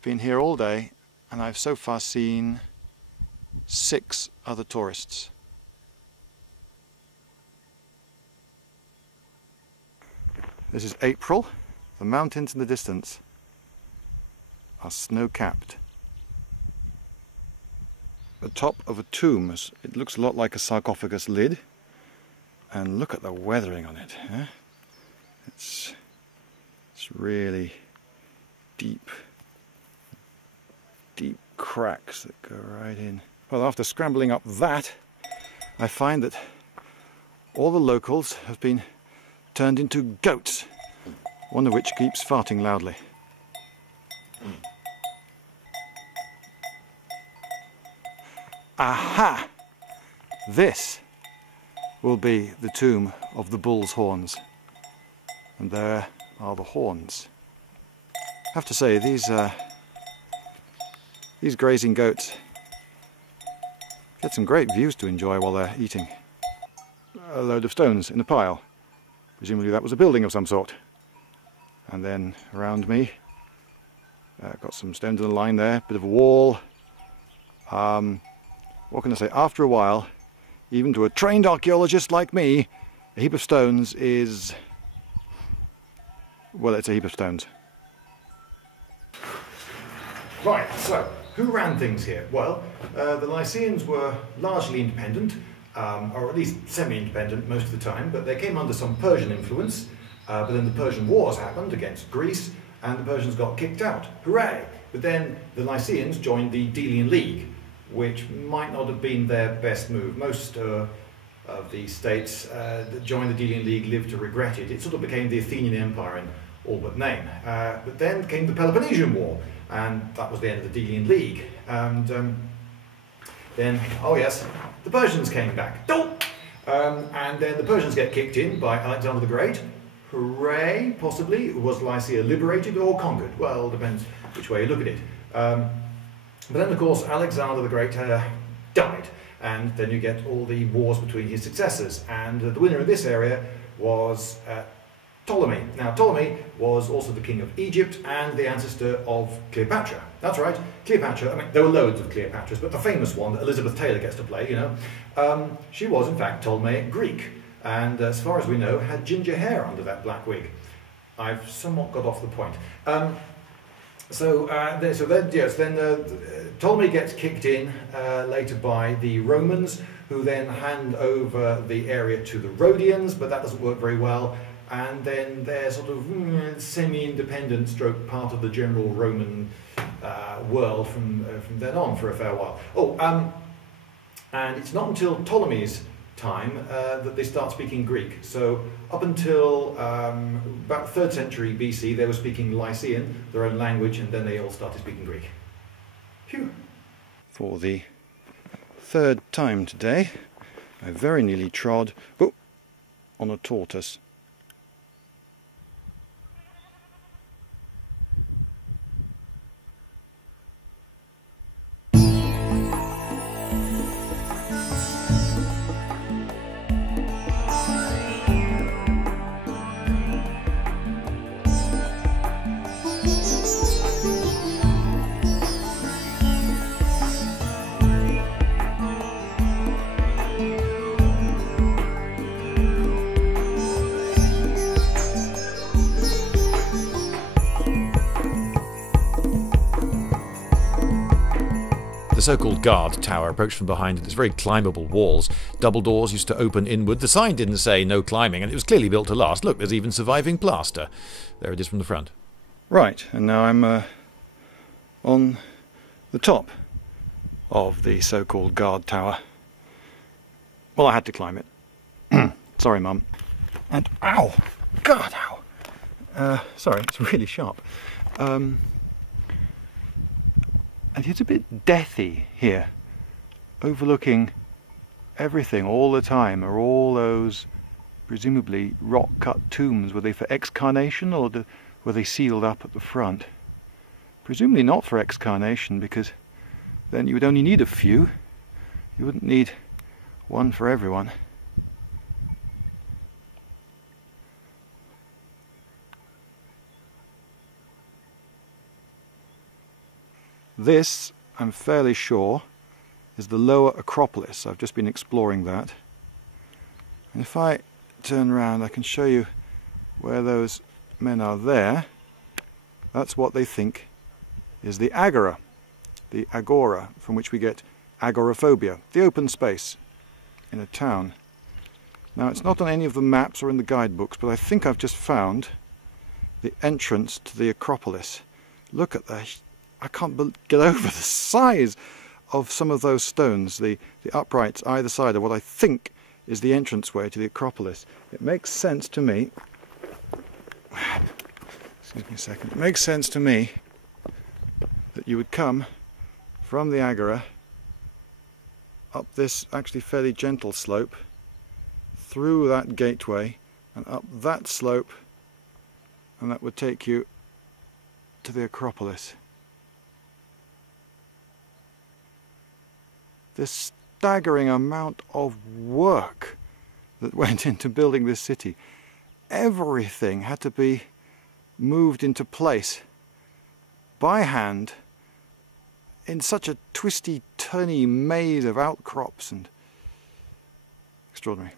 I've been here all day and I've so far seen 6 other tourists. This is April. The mountains in the distance are snow-capped. The top of a tomb, it looks a lot like a sarcophagus lid, and look at the weathering on it. Eh? It's really deep cracks that go right in. Well, after scrambling up that, I find that all the locals have been turned into goats, one of which keeps farting loudly. Aha! This will be the tomb of the bull's horns. And there are the horns. I have to say, these grazing goats get some great views to enjoy while they're eating. A load of stones in a pile. Presumably that was a building of some sort. And then around me, got some stones in a line there, bit of a wall. What can I say? After a while, even to a trained archaeologist like me, a heap of stones is... well, it's a heap of stones. Right, so, who ran things here? Well, the Lycians were largely independent, or at least semi-independent most of the time, but they came under some Persian influence, but then the Persian Wars happened against Greece, and the Persians got kicked out. Hooray! But then the Lycians joined the Delian League, which might not have been their best move. Most of the states that joined the Delian League lived to regret it. It sort of became the Athenian Empire in all but name. But then came the Peloponnesian War, and that was the end of the Delian League. And then, oh yes, the Persians came back. And then the Persians get kicked in by Alexander the Great. Hooray, possibly. Was Lycia liberated or conquered? Well, depends which way you look at it. But then, of course, Alexander the Great died, and then you get all the wars between his successors, and the winner in this area was Ptolemy. Now, Ptolemy was also the king of Egypt and the ancestor of Cleopatra. That's right, Cleopatra. I mean, there were loads of Cleopatras, but the famous one that Elizabeth Taylor gets to play, you know, she was, in fact, Ptolemaic Greek, and as far as we know, had ginger hair under that black wig. I've somewhat got off the point. Then Ptolemy gets kicked in later by the Romans, who then hand over the area to the Rhodians, but that doesn't work very well. And then they're sort of semi-independent stroke part of the general Roman world from then on for a fair while. And it's not until Ptolemy's time that they start speaking Greek. So up until about 3rd century BC, they were speaking Lycian, their own language, and then they all started speaking Greek. Phew. For the 3rd time today, I very nearly trod on a tortoise. The so-called guard tower approached from behind its very climbable walls. Double doors used to open inward. The sign didn't say no climbing, and it was clearly built to last. Look, there's even surviving plaster. There it is from the front. Right, and now I'm on the top of the so-called guard tower. Well, I had to climb it. Sorry, Mum. And ow! God, ow! Sorry, it's really sharp. And it's a bit deathy here, overlooking everything all the time. Are all those presumably rock-cut tombs? Were they for excarnation, or were they sealed up at the front? Presumably not for excarnation, because then you would only need a few. You wouldn't need one for everyone. This, I'm fairly sure, is the lower Acropolis. I've just been exploring that. And if I turn around, I can show you where those men are there. That's what they think is the agora from which we get agoraphobia, the open space in a town. Now, it's not on any of the maps or in the guidebooks, but I think I've just found the entrance to the Acropolis. Look at the... I can't get over the size of some of those stones, the uprights either side of what I think is the entranceway to the Acropolis. It makes sense to me... Excuse me a second. It makes sense to me that you would come from the agora up this actually fairly gentle slope, through that gateway and up that slope, and that would take you to the Acropolis. This staggering amount of work that went into building this city. Everything had to be moved into place by hand in such a twisty, turny maze of outcrops and extraordinary.